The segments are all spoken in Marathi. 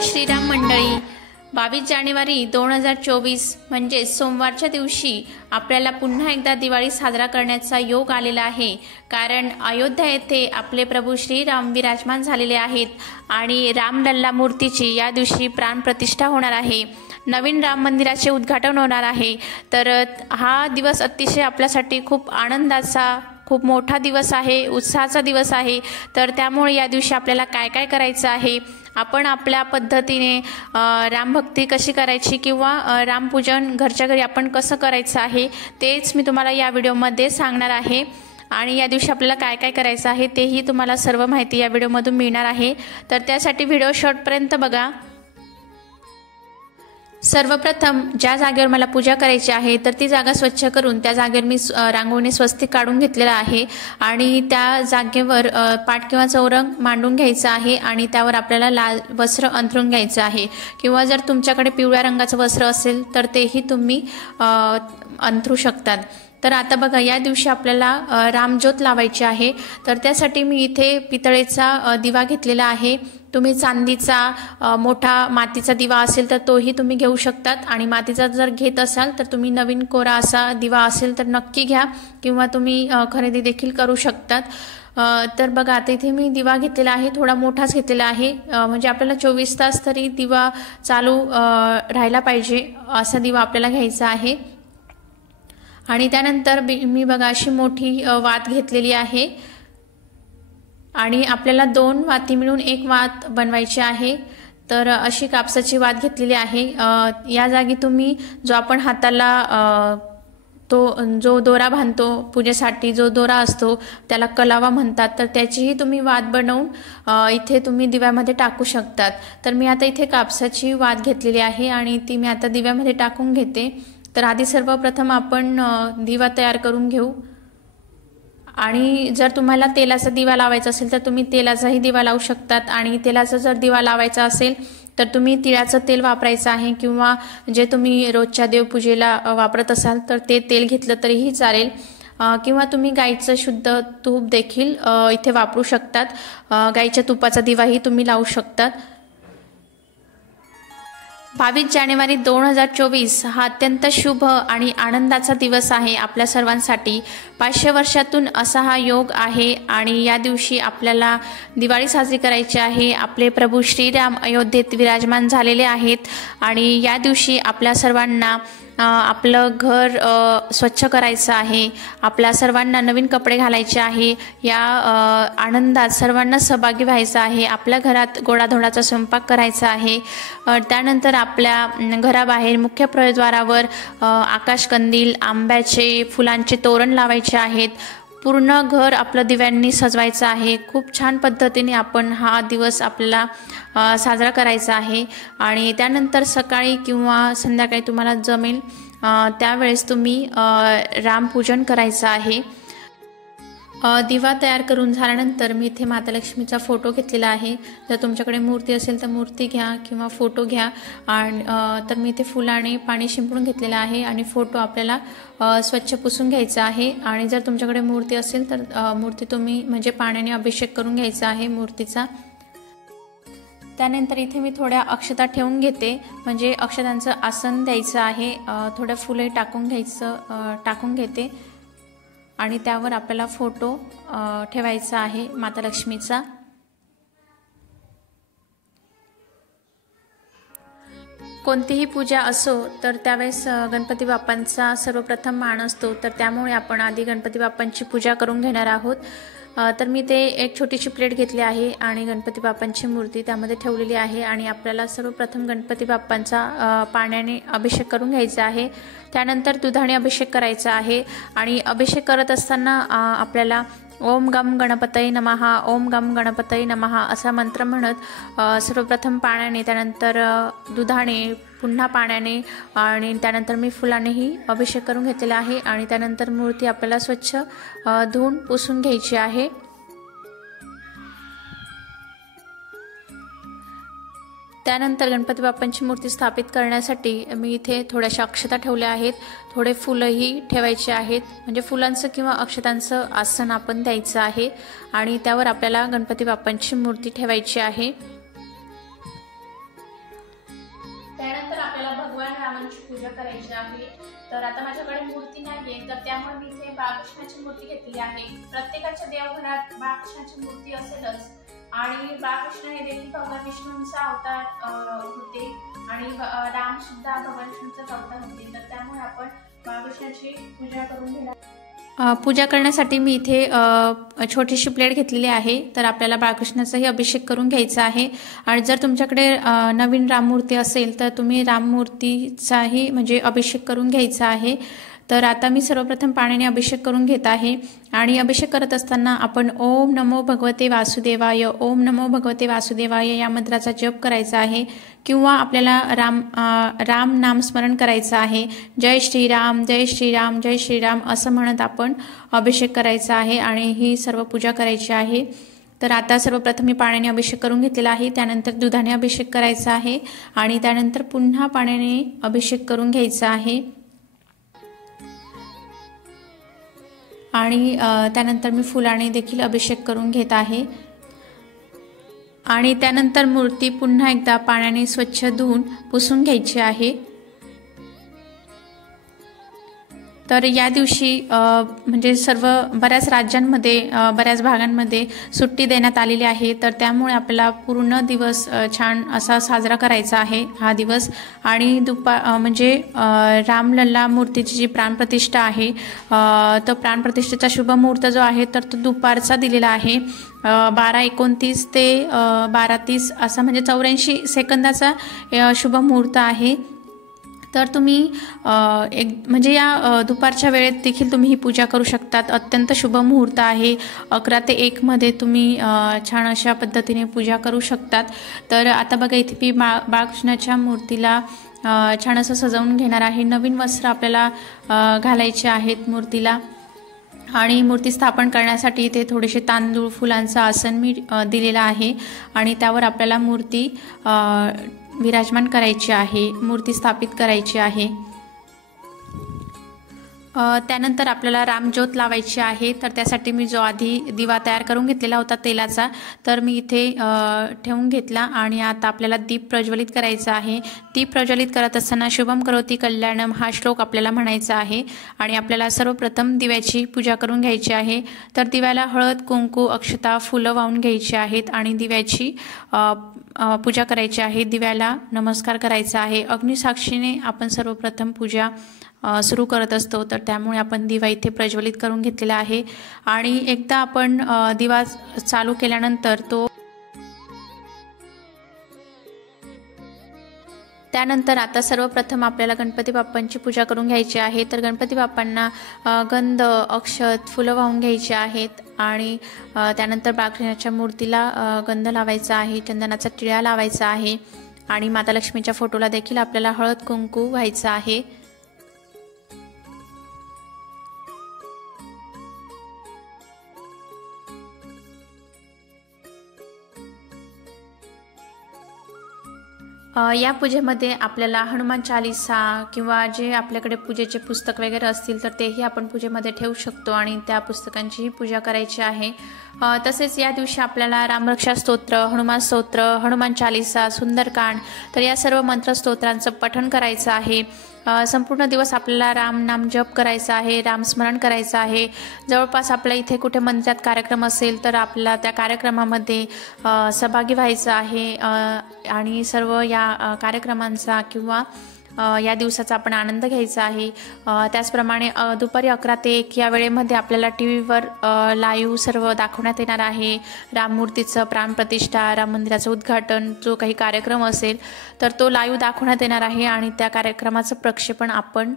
जय श्रीराम मंडळी। 22 जानेवारी 2024 म्हणजे सोमवारच्या दिवशी आपल्याला पुन्हा एकदा दिवाळी साजरा करण्याचा योग आलेला आहे। कारण अयोध्या येथे आपले प्रभू श्रीराम विराजमान झालेले आहेत आणि रामलल्ला मूर्तीची या दिवशी प्राण प्रतिष्ठा होणार आहे। नवीन राम मंदिराचे उद्घाटन होणार आहे। तर हा दिवस अतिशय आपल्यासाठी खूप आनंदाचा, खूप मोठा दिवस आहे, उत्साहाचा दिवस आहे। तर त्यामुळे या दिवशी आपल्याला काय काय करायचं आहे, आपण आपल्या पद्धतीने रामभक्ती कशी करायची किंवा रामपूजन घरच्या घरी आपण कसं करायचं आहे तेच मी तुम्हाला या व्हिडिओमध्ये सांगणार आहे। आणि या दिवशी आपल्याला काय काय करायचं आहे तेही तुम्हाला सर्व माहिती या व्हिडिओमधून मिळणार आहे। तर त्यासाठी व्हिडिओ शेवटपर्यंत बघा। सर्वप्रथम ज्या जागेवर मला पूजा करायची आहे तर ती जागा स्वच्छ करून त्या जागेवर मी रांगोळीने स्वस्तिक काढून घेतलेला आहे आणि त्या जागेवर पाट किंवा चौरंग मांडून घ्यायचा आहे आणि त्यावर आपल्याला लाल वस्त्र अंथरून घ्यायचं आहे किंवा जर तुमच्याकडे पिवळ्या रंगाचं वस्त्र असेल तर तेही तुम्ही अंथरू शकतात। तर आता बघा, या दिवशी आपल्याला रामज्योत लावायची आहे। तर त्यासाठी मी इथे पितळेचा दिवा घेतलेला आहे। तुम्ही चांदीचा मोठा मातीचा दिवा असेल तर तोही तुम्ही घेऊ शकतात आणि मातीचा जर घेत असाल तर तुम्ही नवीन कोरा असा दिवा असेल तर नक्की घ्या किंवा तुम्ही खरेदी देखील करू शकतात। तर बघा, आता इथे मी दिवा घेतलेला आहे, थोडा मोठाच घेतलेला आहे, म्हणजे आपल्याला 24 तास तरी दिवा चालू राहायला पाहिजे असा दिवा आपल्याला घ्यायचा आहे। आणि त्यानंतर मी बघा अशी मोठी वात घेतलेली आहे आणि आपल्याला 2 वाती मिळून 1 वात बनवायची आहे। तर अशी कापसाची वात घेतलेली आहे। या जागी तुम्ही जो आपण हाताला जो दोरा बांधतो पूजेसाठी, जो दोरा असतो त्याला कलावा म्हणतात, तर त्याचीही तुम्ही वात बनवून इथे तुम्ही दिव्यामध्ये टाकू शकतात। तर मी आता इथे कापसाची वात घेतलेली आहे आणि ती मी आता दिव्यामध्ये टाकून घेते। तर आधी सर्वप्रथम आपण दिवा तयार करून घेऊ आणि जर तुम्हाला तेलाचा दिवा लावायचा असेल तर तुम्ही तेलाचाही दिवा लावू शकतात आणि तेलाचा जर दिवा लावायचा असेल तर तुम्ही तिळाचं तेल वापरायचं आहे किंवा जे तुम्ही रोजच्या देवपूजेला वापरत असाल तर ते तेल घेतलं तरीही चालेल किंवा तुम्ही गाईचं शुद्ध तूप देखील इथे वापरू शकतात। गाईच्या तुपाचा दिवाही तुम्ही लावू शकतात। 22 जानेवारी 2024 हा अत्यंत शुभ आणि आनंदाचा दिवस आहे आपल्या सर्वांसाठी। 500 वर्षातून असा हा योग आहे आणि या दिवशी आपल्याला दिवाळी साजरी करायची आहे। आपले प्रभू श्रीराम अयोध्येत विराजमान झालेले आहेत आणि या दिवशी आपल्या सर्वांना आपलं घर स्वच्छ करायचं आहे, आपल्या सर्वांना नवीन कपडे घालायचे आहे, या आनंदात सर्वांना सहभागी व्हायचं आहे। आपल्या घरात गोडाधोडाचा स्वयंपाक करायचा आहे। त्यानंतर आपल्या घराबाहेर मुख्य प्रवेशद्वारावर आकाशकंदील, आंब्याचे फुलांचे तोरण लावायचे आहेत। पूर्ण घर आपलं दिव्यांनी सजवायचं आहे। खूप छान पद्धतीने आपण हा दिवस आपल्याला साजरा करायचा आहे आणि त्यानंतर सकाळी किंवा संध्याकाळी तुम्हाला जमेल त्यावेळेस तुम्ही रामपूजन करायचं आहे। दिवा तयार करून झाल्यानंतर मी इथे माता लक्ष्मीचा फोटो घेतलेला आहे। जर तुमच्याकडे मूर्ती असेल तर मूर्ती घ्या किंवा फोटो घ्या आणि तर मी इथे फुलाने पाणी शिंपडून घेतलेलं आहे आणि फोटो आपल्याला स्वच्छ पुसून घ्यायचा आहे। आणि जर तुमच्याकडे मूर्ती असेल तर मूर्ती तुम्ही म्हणजे पाण्याने अभिषेक करून घ्यायचा आहे मूर्तीचा। त्यानंतर इथे मी थोड्या अक्षता ठेवून घेते, म्हणजे अक्षतांचं आसन द्यायचं आहे। थोड्या फुले टाकून घेते आणि त्यावर आपल्याला फोटो ठेवायचा आहे माता लक्ष्मीचा। कोणतीही पूजा असो तर त्यावेळेस गणपती बाप्पांचा सर्वप्रथम मान असतो, तर त्यामुळे आपण आधी गणपती बाप्पांची पूजा करून घेणार आहोत। तर मी ते एक छोटीशी प्लेट घेतली आहे आणि गणपती बाप्पांची मूर्ती त्यामध्ये ठेवलेली आहे आणि आपल्याला सर्वप्रथम गणपती बाप्पांचा पाण्याने अभिषेक करून घ्यायचा आहे। त्यानंतर दुधाने अभिषेक करायचा आहे आणि अभिषेक करत असताना आपल्याला ओम गम गणपतये नमः, ओम गम गणपतये नमः असा मंत्र म्हणत सर्वप्रथम पाण्याने, त्यानंतर दुधाने, पुन्हा पाण्याने आणि त्यानंतर मी फुलानेही अभिषेक करून घेतलेला आहे आणि त्यानंतर मूर्ती आपल्याला स्वच्छ धुवून पुसून घ्यायची आहे। त्यानंतर गणपती बाप्पांची मूर्ती स्थापित करण्यासाठी मी इथे थोड्याशा अक्षता ठेवल्या आहेत, थोडे फुलंही ठेवायचे आहेत, म्हणजे फुलांचं किंवा अक्षतांचं आसन आपण द्यायचं आहे आणि त्यावर आपल्याला गणपती बाप्पांची मूर्ती ठेवायची आहे। आपल्याला भगवान रामांची पूजा करायची आहे। तर आता माझ्याकडे मूर्ती नाहीये, तर त्यामुळे मी इथे बाळकृष्णाची मूर्ती घेतली आहे। प्रत्येकाच्या देवघरात बाळकृष्णाची मूर्ती असेलच आणि बाळकृष्ण हे देखील भगवान विष्णूंचा अवतार होते आणि राम सुद्धा भगवान विष्णूंचा अवतार होते। तर त्यामुळे आपण बाळकृष्णाची पूजा करून घेणार। पूजा करण्यासाठी मी इथे छोटीशी प्लेट घेतलेली आहे। तर आपल्याला बाळकृष्णाचाही अभिषेक करून घ्यायचा आहे आणि जर तुमच्याकडे नवीन राममूर्ती असेल तर तुम्ही राममूर्तीचाही म्हणजे अभिषेक करून घ्यायचा आहे। तर आता मी सर्वप्रथम पाण्याने अभिषेक करून घेत आहे आणि अभिषेक करत असताना आपण ओम नमो भगवते वासुदेवाय, ओम नमो भगवते वासुदेवाय या मंत्राचा जप करायचा आहे किंवा आपल्याला राम नाम स्मरण करायचं आहे। जय श्रीराम जय श्रीराम जय श्रीराम असं म्हणत आपण अभिषेक करायचा आहे आणि ही सर्व पूजा करायची आहे। तर आता सर्वप्रथम मी पाण्याने अभिषेक करून घेतलेला आहे, त्यानंतर दुधाने अभिषेक करायचा आहे आणि त्यानंतर पुन्हा पाण्याने अभिषेक करून घ्यायचा आहे आणि त्यानंतर मी फुलाने देखील अभिषेक करून घेत आहे आणि त्यानंतर मूर्ती पुन्हा एकदा पाण्याने स्वच्छ धुवून पुसून घ्यायची आहे। तर या दिवशी म्हणजे बऱ्याच राज्यांमध्ये बऱ्याच भागांमध्ये सुट्टी देण्यात आलेली आहे। तर त्यामुळे आपल्याला पूर्ण दिवस छान असा साजरा करायचा आहे हा दिवस आणि म्हणजे रामलल्ला मूर्तीची जी प्राणप्रतिष्ठा आहे तो प्राणप्रतिष्ठेचा शुभ मुहूर्त जो आहे तर तो दुपारचा दिलेला आहे। 12:29 ते 12:30 असा म्हणजे 84 सेकंदाचा शुभ मुहूर्त आहे। तर तुम्ही म्हणजे या दुपारच्या वेळेत देखील तुम्ही ही पूजा करू शकतात। अत्यंत शुभ मुहूर्त आहे। 11 ते 1 मध्ये तुम्ही छान अशा पद्धतीने पूजा करू शकतात। तर आता बघा इथे मी बाळकृष्णाच्या मूर्तीला छान असं सजवून घेणार आहे। नवीन वस्त्र आपल्याला घालायचे आहेत मूर्तीला आणि मूर्ती स्थापन करण्यासाठी इथे थोडेसे तांदूळ फुलांचं आसन मी दिलेलं आहे आणि त्यावर आपल्याला मूर्ती विराजमान करायची आहे, मूर्ती स्थापित करायची आहे। त्यानंतर आपल्याला रामज्योत लावायची आहे। तर त्यासाठी मी जो आधी दिवा तयार करून घेतलेला होता तेलाचा तर मी इथे ठेवून घेतला आणि आता आपल्याला दीप प्रज्वलित करायचा आहे। दीप प्रज्वलित करत असताना शुभम करोती कल्याणम हा श्लोक आपल्याला म्हणायचा आहे आणि आपल्याला सर्वप्रथम दिव्याची पूजा करून घ्यायची आहे। तर दिव्याला हळद कुंकू अक्षता फुलं वाहून घ्यायची आहेत आणि दिव्याची पूजा करायची आहे। दिव्याला नमस्कार करायचा आहे। अग्निसाक्षीने आपण सर्वप्रथम पूजा सुरू करत असतो। तर त्यामुळे आपण दिवा इथे प्रज्वलित करून घेतलेला आहे आणि एकदा आपण दिवा चालू केल्यानंतर त्यानंतर आता सर्वप्रथम आपल्याला गणपती बाप्पांची पूजा करून घ्यायची आहे। तर गणपती बाप्पांना गंध अक्षत फुलं वाहून घ्यायची आहेत आणि त्यानंतर बाळकृष्णाच्या मूर्तीला गंध लावायचा आहे, चंदनाचा टिळा लावायचा आहे आणि माता लक्ष्मीच्या फोटोला देखील आपल्याला हळद कुंकू व्हायचं आहे। या पूजेमध्ये आपल्याला हनुमान चालीसा किंवा जे आपल्याकडे पूजेचे पुस्तक वगैरे असतील तर तेही आपण पूजेमध्ये ठेवू शकतो आणि त्या पुस्तकांचीही पूजा करायची आहे। तसेच या दिवशी आपल्याला रामरक्षा स्तोत्र, हनुमान स्तोत्र, हनुमान चालीसा, सुंदरकांड तर या सर्व मंत्रस्तोत्रांचं पठण करायचं आहे। संपूर्ण दिवस आपल्याला राम नाम जप करायचा आहे, रामस्मरण करायचं आहे। जवळपास आपल्या इथे कुठे मंदिरात कार्यक्रम असेल तर आपल्याला त्या कार्यक्रमामध्ये सहभागी व्हायचं आहे आणि सर्व या कार्यक्रमांचा किंवा या दिवसाचा आपण आनंद घ्यायचा आहे। त्याचप्रमाणे दुपारी 11 ते 1 या वेळेमध्ये आपल्याला टीव्हीवर लाईव्ह सर्व दाखवण्यात येणार आहे। राममूर्तीचं प्राणप्रतिष्ठा, राम मंदिराचं उद्घाटन जो काही कार्यक्रम असेल तर तो लाईव्ह दाखवण्यात येणार आहे आणि त्या कार्यक्रमाचं प्रक्षेपण आपण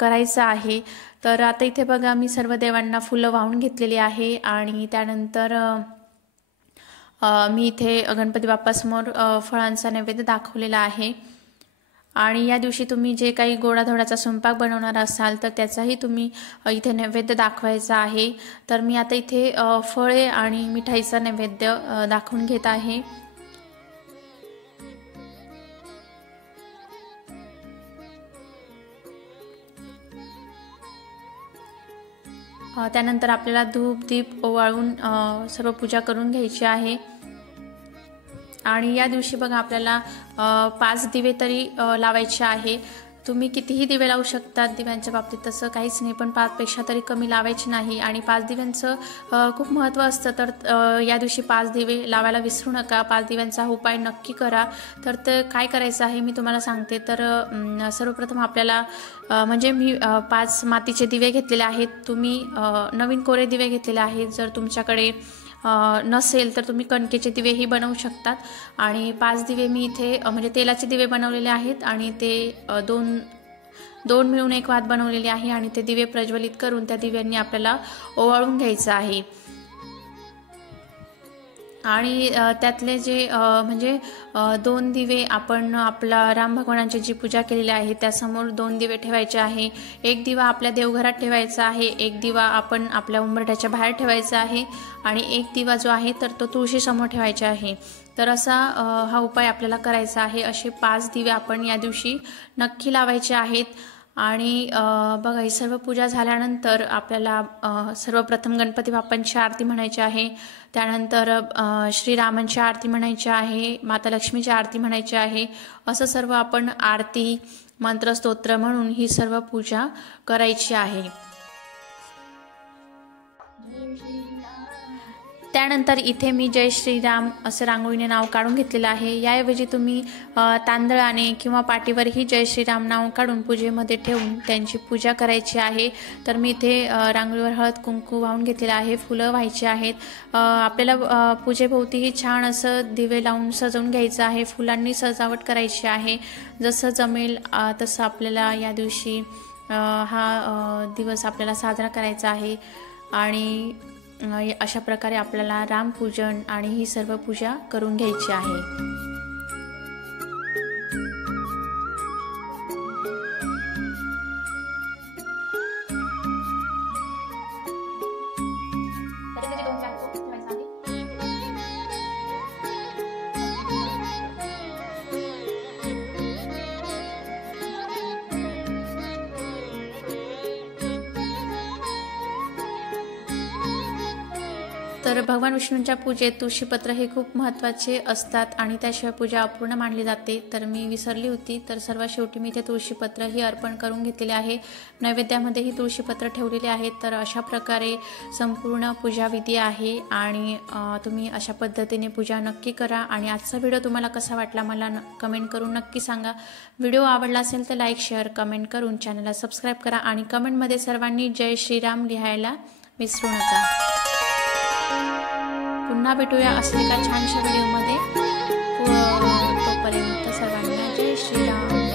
करायचं आहे। तर आता इथे बघा मी सर्व देवांना फुलं वाहून घेतलेली आहे आणि त्यानंतर मी इथे गणपती बाप्पासमोर फळांचा नैवेद्य दाखवलेला आहे आणि या दिवशी तुम्ही जे काही गोडाधोडाचा स्वयंपाक बनवणार असाल तर त्याचाही तुम्ही इथे नैवेद्य दाखवायचा आहे। तर मी आता इथे फळे आणि मिठाईचा नैवेद्य दाखवून घेत आहे। त्यानंतर आपल्याला धूप दीप ओवाळून सर्व पूजा करून घ्यायची आहे आणि या दिवशी बघा आपल्याला 5 दिवे तरी लावायचे आहे। तुम्ही कितीही दिवे लावू शकतात दिव्यांच्या बाबतीत, तसं काहीच नाही, पण 5 पेक्षा तरी कमी लावायचे नाही। आणि 5 दिव्यांचं खूप महत्त्व असतं, तर या दिवशी 5 दिवे लावायला विसरू नका। 5 दिव्यांचा उपाय नक्की करा। तर ते काय करायचं आहे मी तुम्हाला सांगते। तर सर्वप्रथम आपल्याला म्हणजे मी 5 मातीचे दिवे घेतलेले आहेत। तुम्ही नवीन कोरे दिवे घेतलेले आहेत। जर तुमच्याकडे नसेल तर तुम्ही कणकेचे दिवेही बनवू शकतात। आणि 5 दिवे मी इथे म्हणजे तेलाचे दिवे बनवलेले आहेत आणि ते दोन मिळून एक वात बनवलेली आहे आणि ते दिवे प्रज्वलित करून त्या दिव्यांनी आपल्याला ओवाळून घ्यायचं आहे। आणि त्यातले जे म्हणजे 2 दिवे आपण आपला राम भगवानांची जी पूजा केलेली आहे त्यासमोर 2 दिवे ठेवायचे आहे। एक दिवा आपल्या देवघरात ठेवायचा आहे, एक दिवा आपण आपल्या उंबरठ्याच्या बाहेर ठेवायचा आहे आणि एक दिवा जो आहे तर तो तुळशीसमोर ठेवायचा आहे। तर असा हा उपाय आपल्याला करायचा आहे। असे 5 दिवे आपण या दिवशी नक्की लावायचे आहेत। आणि बघा ही सर्व पूजा झाल्यानंतर आपल्याला सर्वप्रथम गणपती बाप्पांची आरती म्हणायची आहे, त्यानंतर श्रीरामांची आरती म्हणायची आहे, माता लक्ष्मीची आरती म्हणायची आहे। असं सर्व आपण आरती मंत्रस्तोत्र म्हणून ही सर्व पूजा करायची आहे। त्यानंतर इथे मी जय श्रीराम असं रांगोळीने नाव काढून घेतलेलं आहे। याऐवजी तुम्ही तांदळाने किंवा पाटीवरही जय श्रीराम नाव काढून पूजेमध्ये ठेवून त्यांची पूजा करायची आहे। तर मी इथे रांगोळीवर हळद कुंकू वाहून घेतलेलं आहे, फुलं व्हायची आहेत। आपल्याला पूजेभोवतीही छान असं दिवे लावून सजवून घ्यायचं आहे, फुलांनी सजावट करायची आहे। जसं जमेल तसं आपल्याला या दिवशी हा दिवस आपल्याला साजरा करायचा आहे। आणि अशा प्रकारे आपल्याला रामपूजन आणि ही सर्व पूजा करून घ्यायची आहे। तर भगवान विष्णूंच्या पूजेत तुळशीपत्र हे खूप महत्त्वाचे असतात आणि त्याशिवाय पूजा अपूर्ण मानली जाते। तर मी विसरली होती, तर सर्वात शेवटी मी ते तुळशीपत्र ही अर्पण करून घेतलेले आहे। नैवेद्यामध्येही तुळशीपत्र ठेवलेले आहेत। तर अशा प्रकारे संपूर्ण पूजाविधी आहे आणि तुम्ही अशा पद्धतीने पूजा नक्की करा। आणि आजचा व्हिडिओ तुम्हाला कसा वाटला मला कमेंट करून नक्की सांगा। व्हिडिओ आवडला असेल तर लाईक शेअर कमेंट करून चॅनलला सबस्क्राईब करा आणि कमेंटमध्ये सर्वांनी जय श्रीराम लिहायला विसरू नका। पुन्हा भेटूया अशा एका छानशा व्हिडिओमध्ये। तोपर्यंत सर्वांना जय श्रीराम।